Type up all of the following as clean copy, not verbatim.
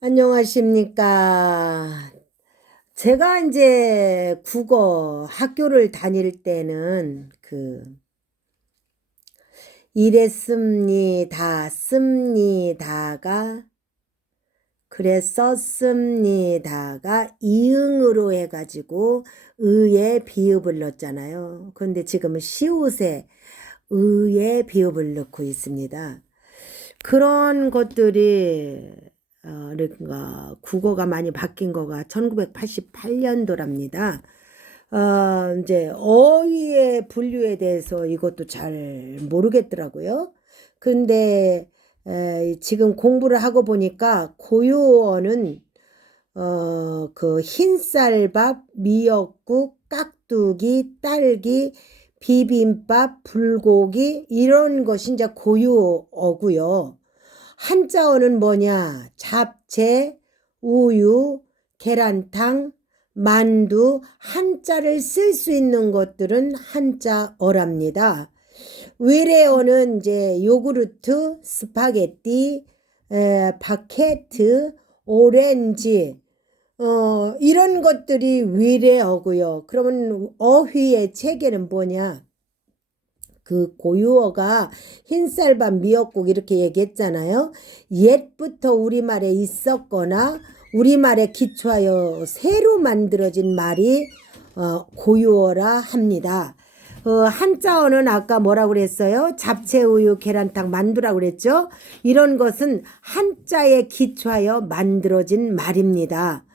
안녕하십니까. 제가 이제 국어 학교를 다닐 때는 이랬습니다, 씁니다가 그랬었습니다가 이응으로 해가지고 의에 비읍을 넣었잖아요. 그런데 지금은 시옷에 의에 비읍을 넣고 있습니다. 그런 것들이 그러니까 국어가 많이 바뀐 거가 1988년도랍니다. 이제 어휘의 분류에 대해서 이것도 잘 모르겠더라고요. 근데 지금 공부를 하고 보니까 고유어는 그 흰쌀밥, 미역국, 깍두기, 딸기, 비빔밥, 불고기 이런 것이 이제 고유어고요. 한자어는 뭐냐? 잡채, 우유, 계란탕, 만두, 한자를 쓸 수 있는 것들은 한자어랍니다. 외래어는 이제 요구르트, 스파게티, 바케트, 오렌지, 이런 것들이 외래어고요. 그러면 어휘의 체계는 뭐냐? 그 고유어가 흰쌀밥 미역국 이렇게 얘기했잖아요. 옛부터 우리말에 있었거나 우리말에 기초하여 새로 만들어진 말이 고유어라 합니다. 한자어는 아까 뭐라고 그랬어요? 잡채, 우유, 계란탕, 만두라고 그랬죠? 이런 것은 한자에 기초하여 만들어진 말입니다.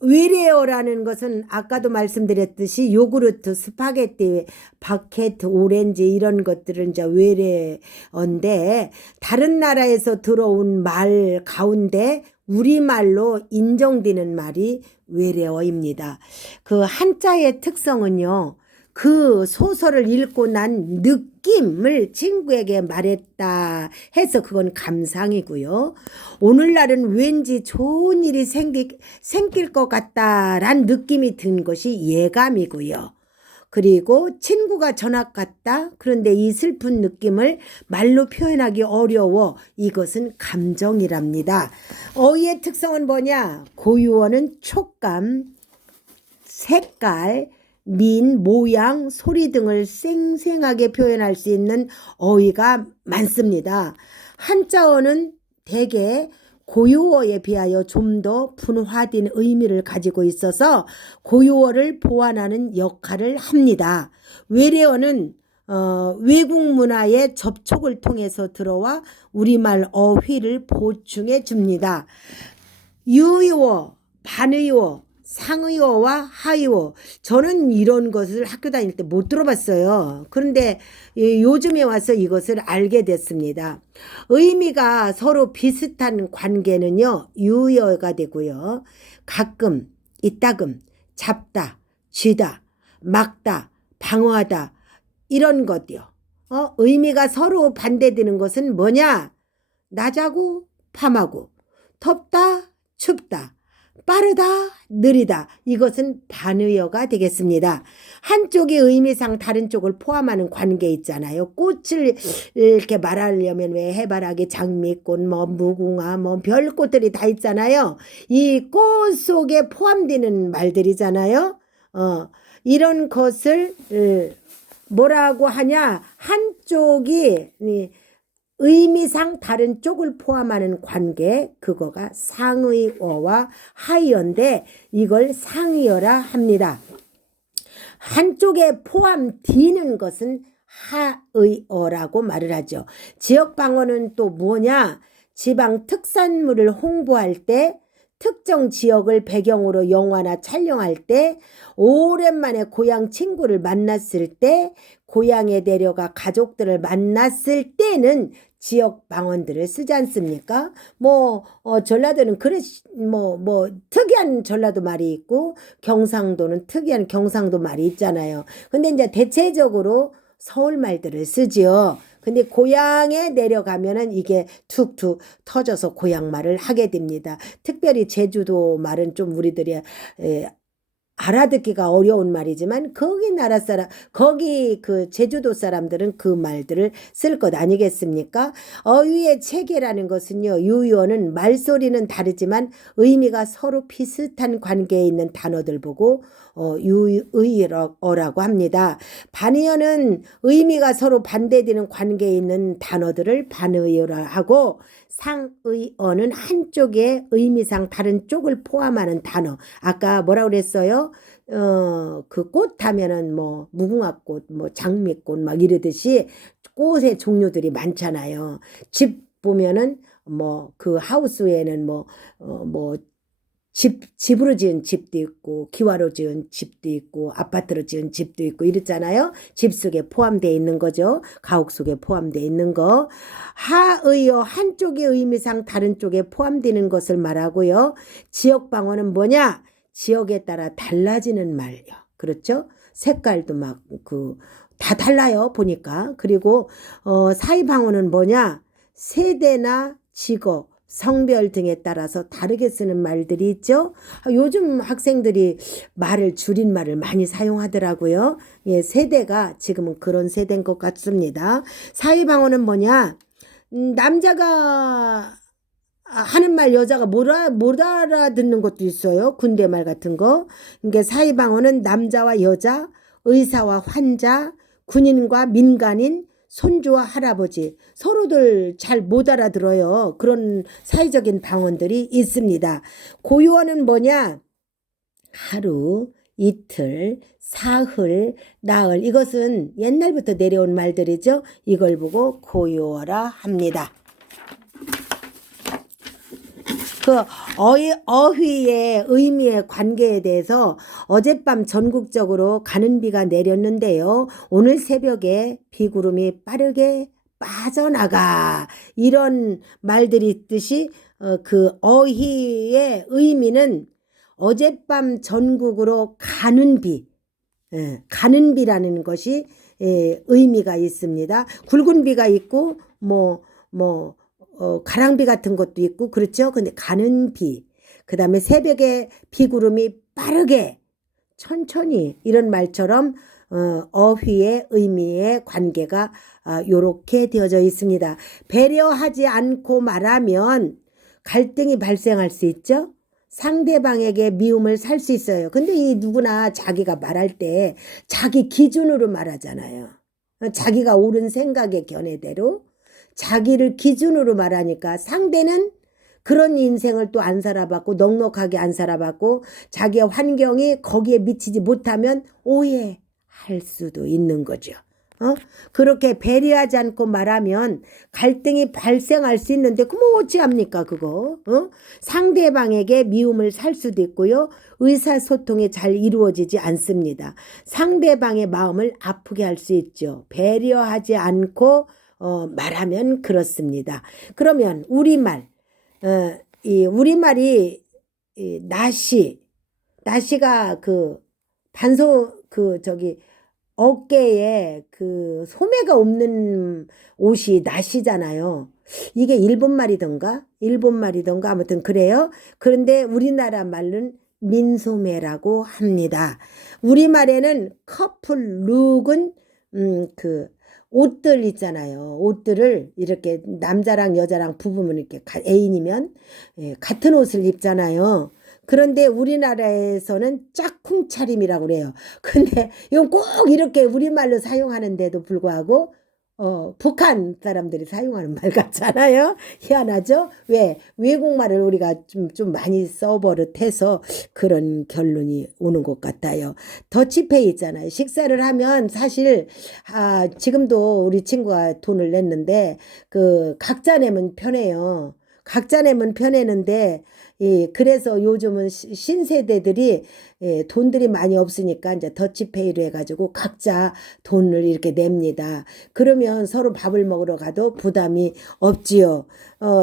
외래어라는 것은 아까도 말씀드렸듯이 요구르트, 스파게티, 바게트, 오렌지 이런 것들은 이제 외래어인데 다른 나라에서 들어온 말 가운데 우리말로 인정되는 말이 외래어입니다. 그 한자의 특성은요. 그 소설을 읽고 난 느낌을 친구에게 말했다 해서 그건 감상이고요. 오늘날은 왠지 좋은 일이 생길 것 같다란 느낌이 든 것이 예감이고요. 그리고 친구가 전학 갔다. 그런데 이 슬픈 느낌을 말로 표현하기 어려워. 이것은 감정이랍니다. 어휘의 특성은 뭐냐? 고유어는 촉감, 색깔, 민, 모양, 소리 등을 생생하게 표현할 수 있는 어휘가 많습니다. 한자어는 대개 고유어에 비하여 좀 더 분화된 의미를 가지고 있어서 고유어를 보완하는 역할을 합니다. 외래어는 외국 문화의 접촉을 통해서 들어와 우리말 어휘를 보충해 줍니다. 유의어, 반의어, 상의어와 하의어. 저는 이런 것을 학교 다닐 때 못 들어봤어요. 그런데 요즘에 와서 이것을 알게 됐습니다. 의미가 서로 비슷한 관계는요. 유의어가 되고요. 가끔, 이따금, 잡다, 쥐다, 막다, 방어하다 이런 것이요. 의미가 서로 반대되는 것은 뭐냐? 낮하고 밤하고 덥다, 춥다, 빠르다, 느리다. 이것은 반의어가 되겠습니다. 한쪽의 의미상 다른 쪽을 포함하는 관계 있잖아요. 꽃을 이렇게 말하려면 왜 해바라기, 장미꽃, 뭐 무궁화, 뭐 별꽃들이 다 있잖아요. 이 꽃 속에 포함되는 말들이잖아요. 이런 것을 뭐라고 하냐? 한쪽이 의미상 다른 쪽을 포함하는 관계, 그거가 상의어와 하의어인데 이걸 상의어라 합니다. 한쪽에 포함되는 것은 하의어라고 말을 하죠. 지역방언은 또 뭐냐? 지방 특산물을 홍보할 때 특정 지역을 배경으로 영화나 촬영할 때 오랜만에 고향 친구를 만났을 때 고향에 내려가 가족들을 만났을 때는 지역 방언들을 쓰지 않습니까? 전라도는 특이한 전라도 말이 있고 경상도는 특이한 경상도 말이 있잖아요. 근데 이제 대체적으로 서울 말들을 쓰지요. 근데 고향에 내려가면은 이게 툭툭 터져서 고향 말을 하게 됩니다. 특별히 제주도 말은 좀 우리들이 알아듣기가 어려운 말이지만 거기 나라 사람 거기 그 제주도 사람들은 그 말들을 쓸 것 아니겠습니까? 어휘의 체계라는 것은요, 유효어는 말소리는 다르지만 의미가 서로 비슷한 관계에 있는 단어들 보고 유의어라고 합니다. 반의어는 의미가 서로 반대되는 관계에 있는 단어들을 반의어라 하고, 상의어는 한쪽의 의미상 다른 쪽을 포함하는 단어. 아까 뭐라 그랬어요? 그 꽃 하면은 뭐 무궁화꽃, 뭐 장미꽃 막 이러듯이 꽃의 종류들이 많잖아요. 집 보면은 뭐 그 하우스에는 뭐 집으로 지은 집도 있고 기와로 지은 집도 있고 아파트로 지은 집도 있고 이랬잖아요. 집 속에 포함되어 있는 거죠. 가옥 속에 포함되어 있는 거. 하의어 한쪽의 의미상 다른 쪽에 포함되는 것을 말하고요. 지역방언은 뭐냐? 지역에 따라 달라지는 말이요. 그렇죠? 색깔도 막 다 달라요. 보니까. 그리고 사이방언은 뭐냐? 세대나 직업, 성별 등에 따라서 다르게 쓰는 말들이 있죠. 요즘 학생들이 말을 줄임말을 많이 사용하더라고요. 예, 세대가 지금은 그런 세대인 것 같습니다. 사이방언은 뭐냐? 남자가 하는 말 여자가 못 알아듣는 것도 있어요. 군대말 같은 거. 그러니까 사이방언은 남자와 여자, 의사와 환자, 군인과 민간인, 손주와 할아버지 서로들 잘 못 알아들어요. 그런 사회적인 방언들이 있습니다. 고유어는 뭐냐? 하루, 이틀, 사흘, 나흘, 이것은 옛날부터 내려온 말들이죠. 이걸 보고 고유어라 합니다. 그 어휘의 의미의 관계에 대해서 어젯밤 전국적으로 가는 비가 내렸는데요. 오늘 새벽에 비구름이 빠르게 빠져나가, 이런 말들이 있듯이 그 어휘의 의미는 어젯밤 전국으로 가는 비, 가는 비라는 것이 의미가 있습니다. 굵은 비가 있고 가랑비 같은 것도 있고 그렇죠. 근데 가는 비, 그 다음에 새벽에 비구름이 빠르게 천천히, 이런 말처럼 어휘의 의미의 관계가 요렇게 되어져 있습니다. 배려하지 않고 말하면 갈등이 발생할 수 있죠. 상대방에게 미움을 살 수 있어요. 근데 이 누구나 자기가 말할 때 자기 기준으로 말하잖아요. 자기가 옳은 생각의 견해대로 자기를 기준으로 말하니까 상대는 그런 인생을 또 안 살아봤고 넉넉하게 안 살아봤고 자기의 환경이 거기에 미치지 못하면 오해할 수도 있는 거죠. 그렇게 배려하지 않고 말하면 갈등이 발생할 수 있는데 그 뭐 어찌합니까 그거. 상대방에게 미움을 살 수도 있고요. 의사소통이 잘 이루어지지 않습니다. 상대방의 마음을 아프게 할 수 있죠. 배려하지 않고 말하면 그렇습니다. 그러면 우리말, 이 우리말이 나시가 어깨에 그 소매가 없는 옷이 나시잖아요. 이게 일본말이던가 아무튼 그래요. 그런데 우리나라 말은 민소매라고 합니다. 우리말에는 커플 룩은 옷들 있잖아요. 옷들을 이렇게 남자랑 여자랑 부부면 이렇게 애인이면 같은 옷을 입잖아요. 그런데 우리나라에서는 짝꿍 차림이라고 그래요. 근데 이건 꼭 이렇게 우리말로 사용하는데도 불구하고 북한 사람들이 사용하는 말 같잖아요. 희한하죠? 왜? 외국말을 우리가 좀 많이 써버릇해서 그런 결론이 오는 것 같아요. 더치페이 있잖아요. 식사를 하면 사실 지금도 우리 친구가 돈을 냈는데 각자 내면 편해요. 각자 내면 편했는데 그래서 요즘은 신세대들이 돈들이 많이 없으니까 이제 더치페이로 해가지고 각자 돈을 이렇게 냅니다. 그러면 서로 밥을 먹으러 가도 부담이 없지요.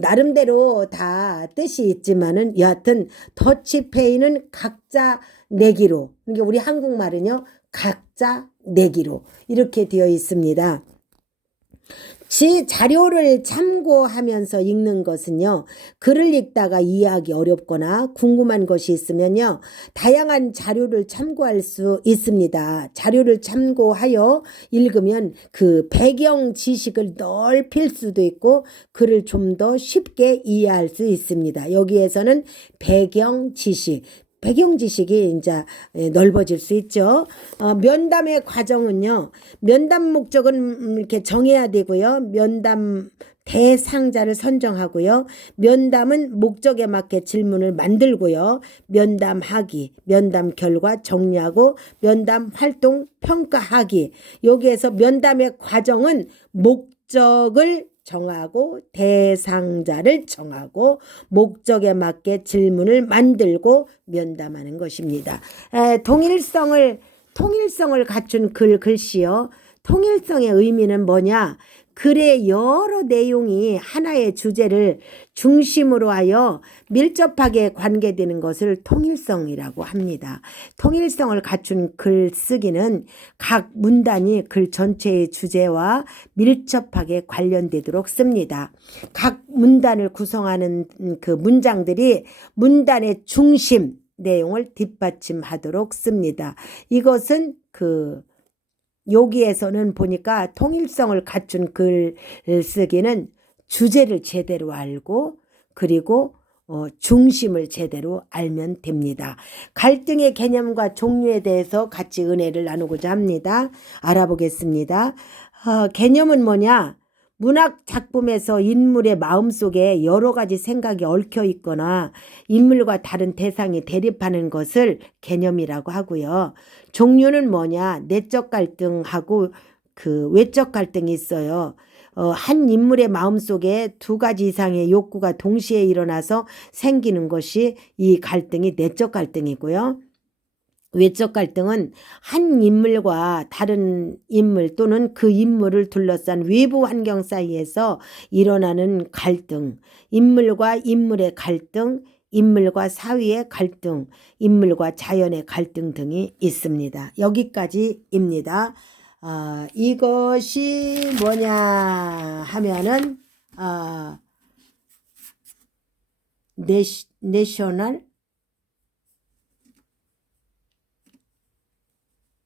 나름대로 다 뜻이 있지만은 여하튼 더치페이는 각자 내기로, 그러니까 우리 한국말은요 각자 내기로 이렇게 되어 있습니다. 자료를 참고하면서 읽는 것은요, 글을 읽다가 이해하기 어렵거나 궁금한 것이 있으면요, 다양한 자료를 참고할 수 있습니다. 자료를 참고하여 읽으면 그 배경 지식을 넓힐 수도 있고 글을 좀 더 쉽게 이해할 수 있습니다. 여기에서는 배경 지식이 이제 넓어질 수 있죠. 면담의 과정은요, 면담 목적은 이렇게 정해야 되고요. 면담 대상자를 선정하고요. 면담은 목적에 맞게 질문을 만들고요. 면담하기, 면담 결과 정리하고 면담 활동 평가하기. 여기에서 면담의 과정은 목적을 정하고 대상자를 정하고 목적에 맞게 질문을 만들고 면담하는 것입니다. 통일성을 갖춘 글씨요. 통일성의 의미는 뭐냐? 글의 여러 내용이 하나의 주제를 중심으로 하여 밀접하게 관계되는 것을 통일성이라고 합니다. 통일성을 갖춘 글쓰기는 각 문단이 글 전체의 주제와 밀접하게 관련되도록 씁니다. 각 문단을 구성하는 그 문장들이 문단의 중심 내용을 뒷받침하도록 씁니다. 이것은 여기에서는 보니까 통일성을 갖춘 글쓰기는 주제를 제대로 알고 그리고 중심을 제대로 알면 됩니다. 갈등의 개념과 종류에 대해서 같이 은혜를 나누고자 합니다. 알아보겠습니다. 개념은 뭐냐? 문학 작품에서 인물의 마음속에 여러 가지 생각이 얽혀 있거나 인물과 다른 대상이 대립하는 것을 개념이라고 하고요. 종류는 뭐냐? 내적 갈등하고 외적 갈등이 있어요. 한 인물의 마음속에 두 가지 이상의 욕구가 동시에 일어나서 생기는 것이 이 갈등이 내적 갈등이고요. 외적 갈등은 한 인물과 다른 인물 또는 그 인물을 둘러싼 외부 환경 사이에서 일어나는 갈등, 인물과 인물의 갈등, 인물과 사회의 갈등, 인물과 자연의 갈등 등이 있습니다. 여기까지입니다. 이것이 뭐냐 하면은 내셔널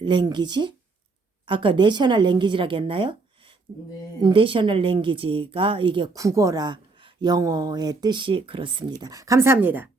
랭귀지? 아까 내셔널 랭귀지라고 했나요? 네. 내셔널 랭귀지가 이게 국어라 영어의 뜻이 그렇습니다. 감사합니다.